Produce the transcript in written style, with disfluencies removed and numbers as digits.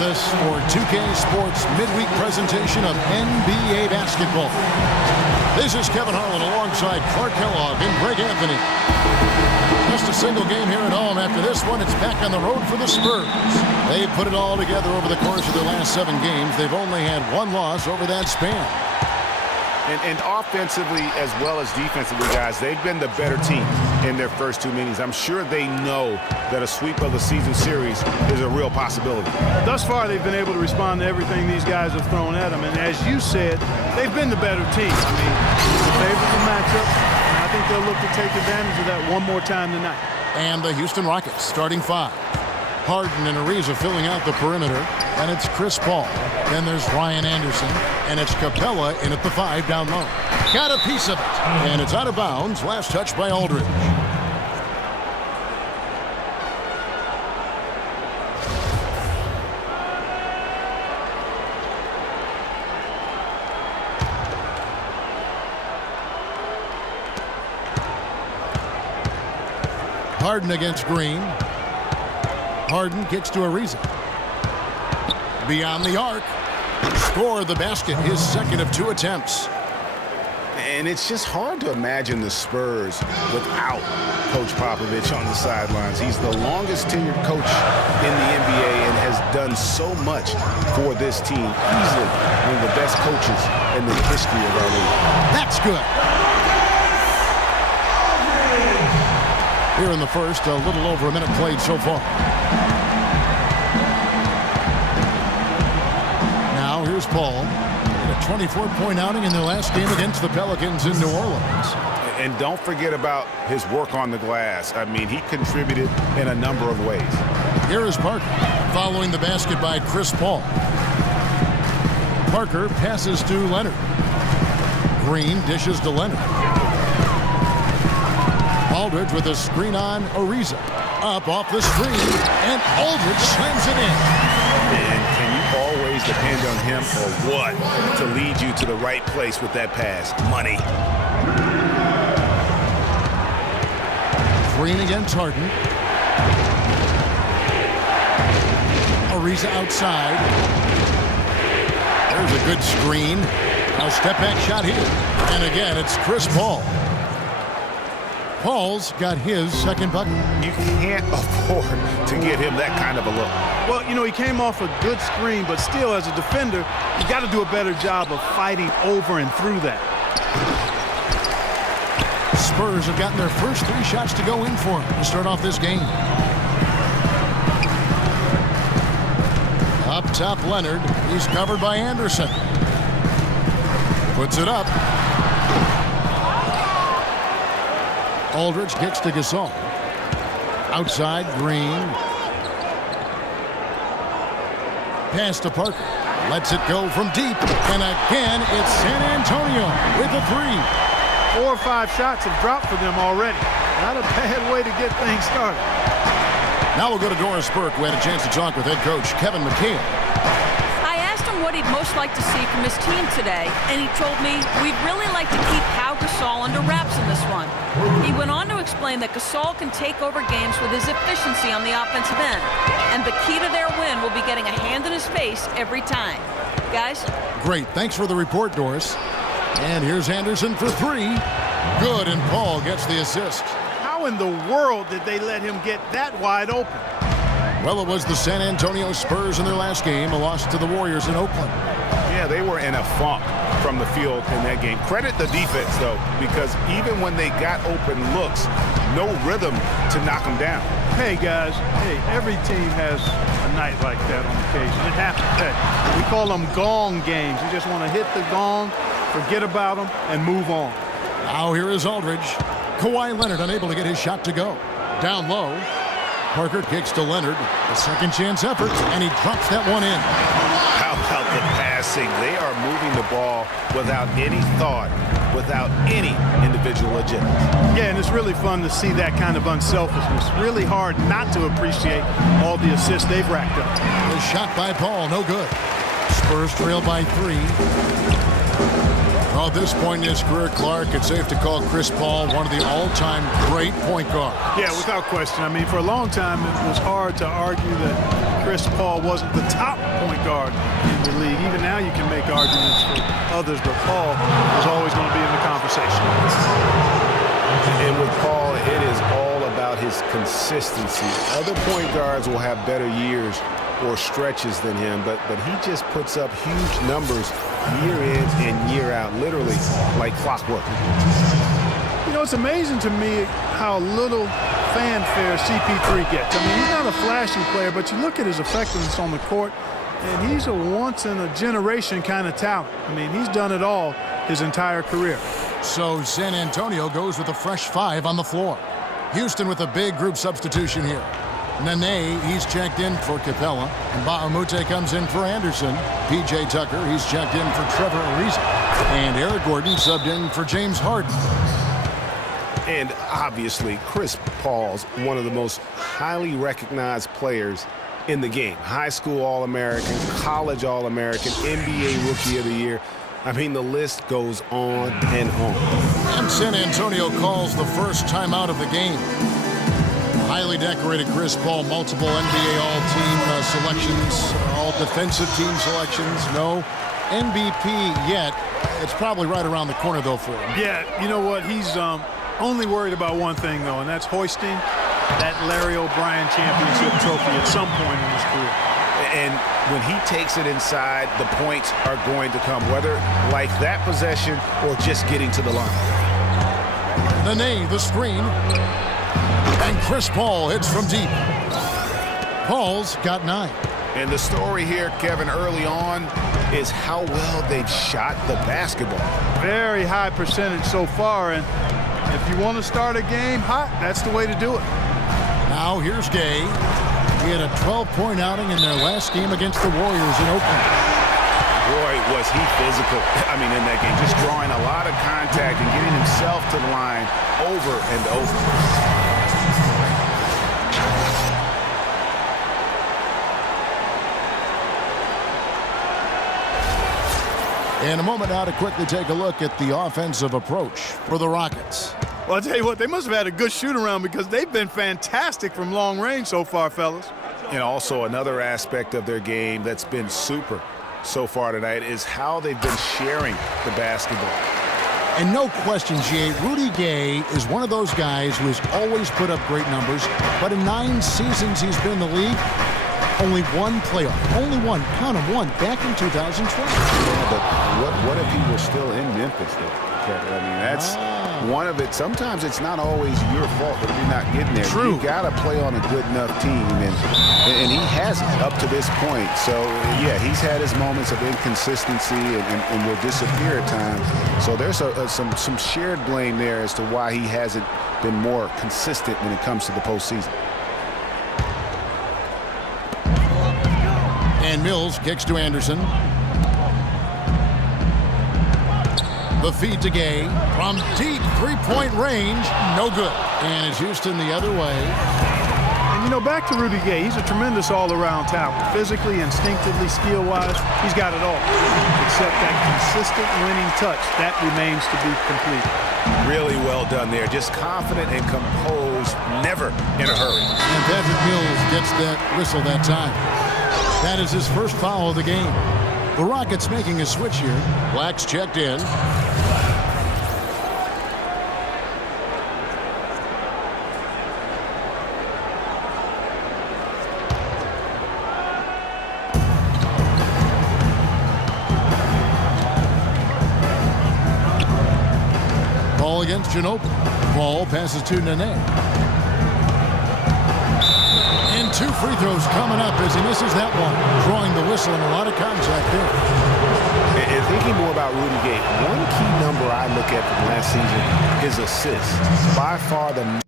with us for 2K Sports midweek presentation of NBA basketball. This is Kevin Harlan alongside Clark Kellogg and Greg Anthony. Just a single game here at home. After this one, it's back on the road for the Spurs. They've put it all together over the course of their last 7 games. They've only had 1 loss over that span. And offensively as well as defensively, guys, they've been the better team in their first 2 meetings. I'm sure they know that a sweep of the season series is a real possibility. Thus far, they've been able to respond to everything these guys have thrown at them. And as you said, they've been the better team. I mean, it's a favorable matchup, and I think they'll look to take advantage of that one more time tonight. And the Houston Rockets starting 5. Harden and Ariza filling out the perimeter, and it's Chris Paul. Then there's Ryan Anderson, and it's Capella in at the 5 down low. Got a piece of it, and it's out of bounds. Last touch by Aldridge. Harden against Green. Harden kicks to Ariza. Beyond the arc. Score the basket, his second of 2 attempts. And it's just hard to imagine the Spurs without Coach Popovich on the sidelines. He's the longest tenured coach in the NBA and has done so much for this team. Easily one of the best coaches in the history of our league. That's good. Here in the first, a little over a minute played so far. Now here's Paul. A 24-point outing in their last game against the Pelicans in New Orleans. And don't forget about his work on the glass. I mean, he contributed in a number of ways. Here is Parker, following the basket by Chris Paul. Parker passes to Leonard. Green dishes to Leonard. Aldridge with a screen on Ariza. Up off the screen, and Aldridge slams it in. And can you always depend on him or what to lead you to the right place with that pass? Money. Green against Harden. Ariza outside. There's a good screen. A step back shot here. And again, it's Chris Paul. Paul's got his second bucket. You can't afford to give him that kind of a look. Well, you know, he came off a good screen, but still, as a defender, you got to do a better job of fighting over and through that. Spurs have gotten their first 3 shots to go in for him to start off this game. Up top, Leonard. He's covered by Anderson. Puts it up. Aldridge kicks to Gasol. Outside, Green. Pass to Parker. Lets it go from deep. And again, it's San Antonio with a 3. 4 or 5 shots have dropped for them already. Not a bad way to get things started. Now we'll go to Doris Burke, who had a chance to talk with head coach Kevin McHale. I asked him what he'd most like to see from his team today, and he told me we'd really like to keep Pau Gasol under wraps in this one. He went on to explain that Gasol can take over games with his efficiency on the offensive end, and the key to their win will be getting a hand in his face every time. Guys? Great. Thanks for the report, Doris. And here's Anderson for 3. Good, and Paul gets the assist. How in the world did they let him get that wide open? Well, it was the San Antonio Spurs in their last game, a loss to the Warriors in Oakland. Yeah, they were in a funk from the field in that game. Credit the defense, though, because even when they got open looks, no rhythm to knock them down. Hey, guys, every team has a night like that on occasion. It happens. Hey, we call them gong games. You just want to hit the gong, forget about them, and move on. Now here is Aldridge. Kawhi Leonard unable to get his shot to go. Down low. Parker kicks to Leonard. A second chance effort, and he drops that one in. How about the passing? They are moving the ball without any thought, without any individual agenda. Yeah, and it's really fun to see that kind of unselfishness. Really hard not to appreciate all the assists they've racked up. The shot by Paul, no good. Spurs trail by 3. Well, at this point in his career, Clark, it's safe to call Chris Paul one of the all-time great point guards. Yeah, without question. I mean, for a long time, it was hard to argue that Chris Paul wasn't the top point guard in the league. Even now you can make arguments for others, but Paul is always going to be in the conversation. And with Paul, it is all about his consistency. Other point guards will have better years or stretches than him, but he just puts up huge numbers year in and year out, literally like clockwork. You know, it's amazing to me how little fanfare CP3 gets. I mean, he's not a flashy player, but you look at his effectiveness on the court, and he's a once-in-a-generation kind of talent. I mean, he's done it all his entire career. So San Antonio goes with a fresh 5 on the floor. Houston with a big group substitution here. Nene, he's checked in for Capella. And Bahamute comes in for Anderson. P.J. Tucker, he's checked in for Trevor Ariza. And Eric Gordon subbed in for James Harden. And obviously, Chris Paul's one of the most highly recognized players in the game. High school All-American, college All-American, NBA Rookie of the Year. I mean, the list goes on and on. And San Antonio calls the first timeout of the game. Highly decorated Chris Paul, multiple NBA All-Team selections, all defensive team selections. No MVP yet. It's probably right around the corner, though, for him. Yeah, you know what? He's only worried about one thing, though, and that's hoisting that Larry O'Brien championship trophy at some point in his career. And when he takes it inside, the points are going to come, whether like that possession or just getting to the line. Nene, the screen. And Chris Paul hits from deep. Paul's got 9. And the story here, Kevin, early on is how well they've shot the basketball. Very high percentage so far, and if you want to start a game hot, that's the way to do it. Now here's Gay. He had a 12-point outing in their last game against the Warriors in Oakland. Boy, was he physical. I mean, in that game, just drawing a lot of contact and getting himself to the line over and over. In a moment now to quickly take a look at the offensive approach for the Rockets. Well, I'll tell you what, they must have had a good shoot-around because they've been fantastic from long range so far, fellas. And also another aspect of their game that's been super so far tonight is how they've been sharing the basketball. And no question, G.A., Rudy Gay is one of those guys who has always put up great numbers, but in 9 seasons he's been in the league, only one playoff. Only one. Count him, one. Back in 2012. Yeah, but what if he was still in Memphis, though, Kevin? I mean, that's one of it. Sometimes it's not always your fault that you're not getting there. True. You got to play on a good enough team, and he hasn't up to this point. So, yeah, he's had his moments of inconsistency and will disappear at times. So there's some shared blame there as to why he hasn't been more consistent when it comes to the postseason. And Mills kicks to Anderson. The feed to Gay from deep three-point range. No good. And it's Houston the other way. And, you know, back to Rudy Gay. He's a tremendous all-around talent. Physically, instinctively, skill-wise, he's got it all. Except that consistent winning touch. That remains to be completed. Really well done there. Just confident and composed, never in a hurry. And Patrick Mills gets that whistle that time. That is his first foul of the game. The Rockets making a switch here. Black's checked in. Ball against Ginobili. Ball passes to Nene. And 2 free throws coming up as he misses that one. Drawing the whistle and a lot of contact there. And thinking more about Rudy Gay, one key number I look at from last season is assists. By far the